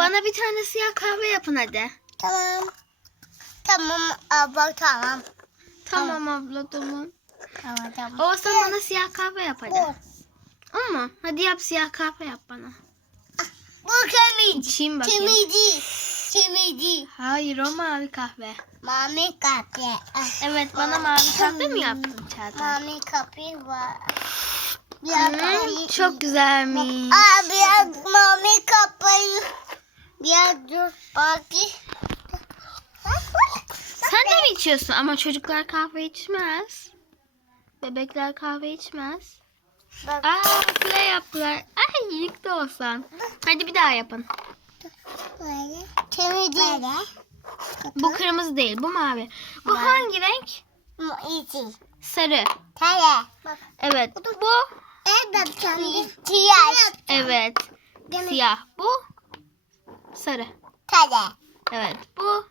Bana bir tane siyah kahve yapın hadi. Tamam. Tamam abla tamam. Tamam abla tamam. Tamam tamam. O sen bana siyah kahve yap hadi. Bu. Ama hadi yap siyah kahve yap bana. Bu kemici. İçeyim bakayım. Kemici. Kemici. Hayır o mavi kahve. Mami kapı. Evet bana mavi kahve mi yaptın Çağatay? Mami kapı var. Hmm, çok güzelmiş. Aa, biraz mami kapıyı. Dur bakayım. Sen de mi içiyorsun? Ama çocuklar kahve içmez. Bebekler kahve içmez. Bak. Aa play yaptılar. Ay yıktı olsan. Hadi bir daha yapın. Böyle. Bu kırmızı değil bu mavi. Bu hangi renk? İçi. Sarı. Tele. Evet. Bu Evet. Siyah. evet. Siyah. Bu sarı. Tele. Evet. Bu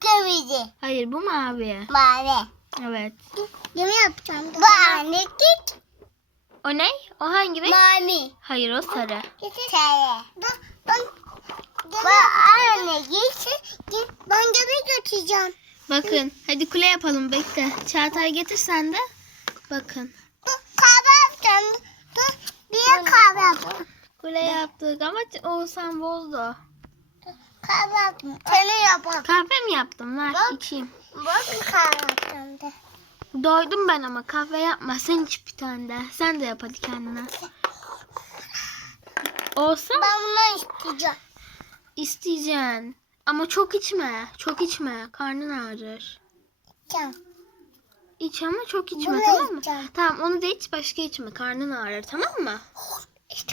Kemici. hayır bu mavi. Mavi. Evet. Yemin yapacağım. Bu git. O ne? O hangi renk? Mami. Hayır o sarı. Tele. Dur. Ben. Bu anne git. Git. Ben gemi götüreceğim. Bakın. Hadi kule yapalım. Bekle. Çağatay getir sen de. Bakın. Dur kahve yapacağım. Dur. Bir kahve yapacağım. Kule yaptık ama Oğuzhan bozdu. Kahve yaptım. Seni yapalım. Kahve mi yaptım? Ver Bak. içeyim. Bak kahve de. Doydum ben ama kahve yapma. Sen iç bir tane de. Sen de yap hadi kendine. Olsa Ben bunu isteyeceğim. isteyeceksin. Ama çok içme. Çok içme. Karnın ağrır. Tamam. İç ama çok içme Bunu tamam mı? içeceğim. Tamam onu da iç başka içme. Karnın ağrır tamam mı?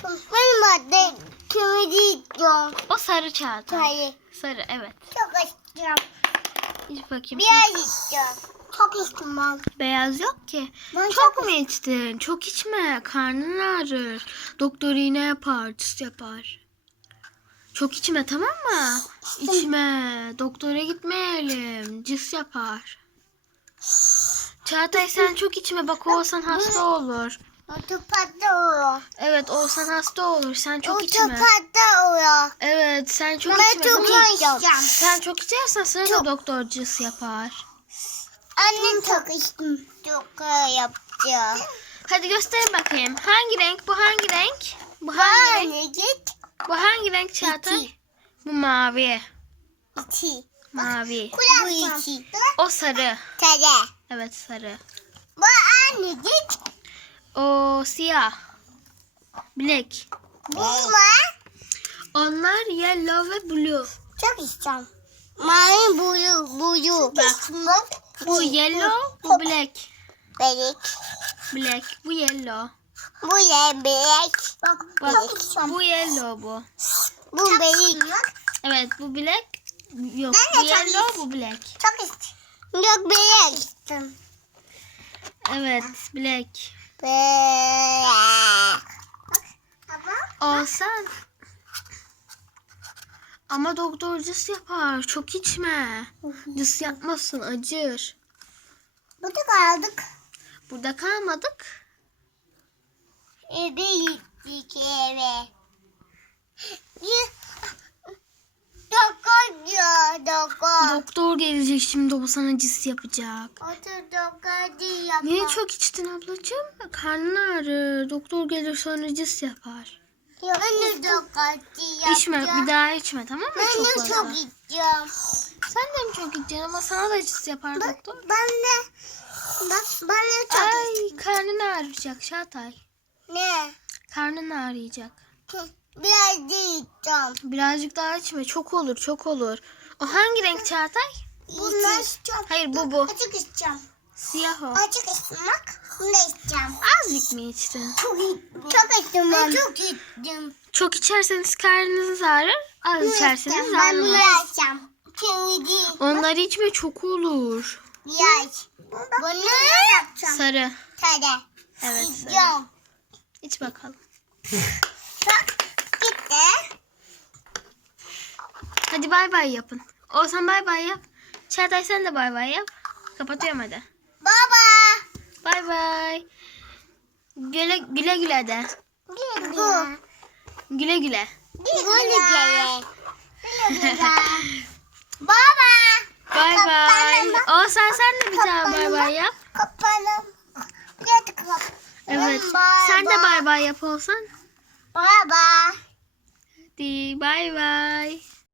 Benim adım kemici istiyorum. O sarı Çağatay. Hayır. Sarı evet. Çok istiyorum. İç bakayım. Biraz istiyorum. Çok istiyorum ben. Beyaz yok ki. Ben Çok mu içtin? Çok içme. Karnın ağrır. Doktor iğne yapar, çıs yapar. Çok içme tamam mı? İçme. Doktora gitmeyelim. Cıs yapar. Çağatay sen çok içme. Bak Oğuzhan hasta olur. Otopatta oluyor. Evet Oğuzhan hasta olur. Sen çok içme. Otopatta oluyor. Evet sen çok Ben içme. çok tamam mı? içeceğim. Sen çok içersen sana da Çok. doktor cıs yapar. Annem çok içtim. Çok e, yapacağım. Hadi gösterin bakayım. Hangi renk? Bu hangi renk? Bu hangi renk? Git. Bu hangi renk Çağatay? İki. Bu mavi. İçi. Mavi. Bu içi. O sarı. Tere. Evet sarı. Bu anne git. O siyah. Black. Bu mu? Onlar yellow ve blue. Çok istiyorum. Mavi buyu buyu. Bak. Bu yellow, bu black. Belik. Black. Bu yellow. Bu ne belik? Bak. Bak bu yellow bu. Bu belik. Evet bu black. Yok Ben bu yellow bu black. Çok istiyorum. Yok istiyorum. Evet black. Olsan. Ama doktor cıs yapar. Çok içme. Cıs yapmasın acır. Burada kaldık. Burada kalmadık. Eve gittik eve. Doktor diyor doktor. Gelecek şimdi o sana cis yapacak. Otur doktor diyor. Niye çok içtin ablacığım? Karnın ağrır. Doktor gelir sonra cis yapar. Ben de doktor diyor. İçme bir daha içme tamam mı? Ben de çok içeceğim. Sen de mi çok içeceksin ama sana da cis yapar doktor. Ben de bak ben de çok Ay karnın ağrıyacak Şatay. Ne? Karnın ağrıyacak. Biraz değil içeceğim. Birazcık daha içme. Çok olur çok olur. O hangi renk Çağatay? Bunlar içeceğim. Hayır, bu, bu. Açık içeceğim. Siyah o. Açık içeceğim bak. Bunu da içeceğim. Azıcık mı içtin? Çok içtim. Çok içtim ben. Çok içtim. Çok içerseniz karnınız ağrır. Az içerseniz Ben bunu ağrımaz. yapacağım. Şimdi değil. Onları içme çok olur. Yaş. Bunu yapacağım. Sarı. Tere. Evet sarı. İçeceğim. İç bakalım. Bak gitti. Hadi bay bay yapın. Olsan bay bay yap. Çağatay sen de bay bay yap. Kapatıyorum hadi. Baba. Bay bay. Güle güle güle de. Bu. Güle güle. Bu. Güle güle. Baba. Bay bay. Oğuzhan sen de bir tane bay bay yap. Kapanım. Hadi kap. Evet. Bay Sen de bay. bay bay yap Oğuzhan. Baba. Hadi bay bay.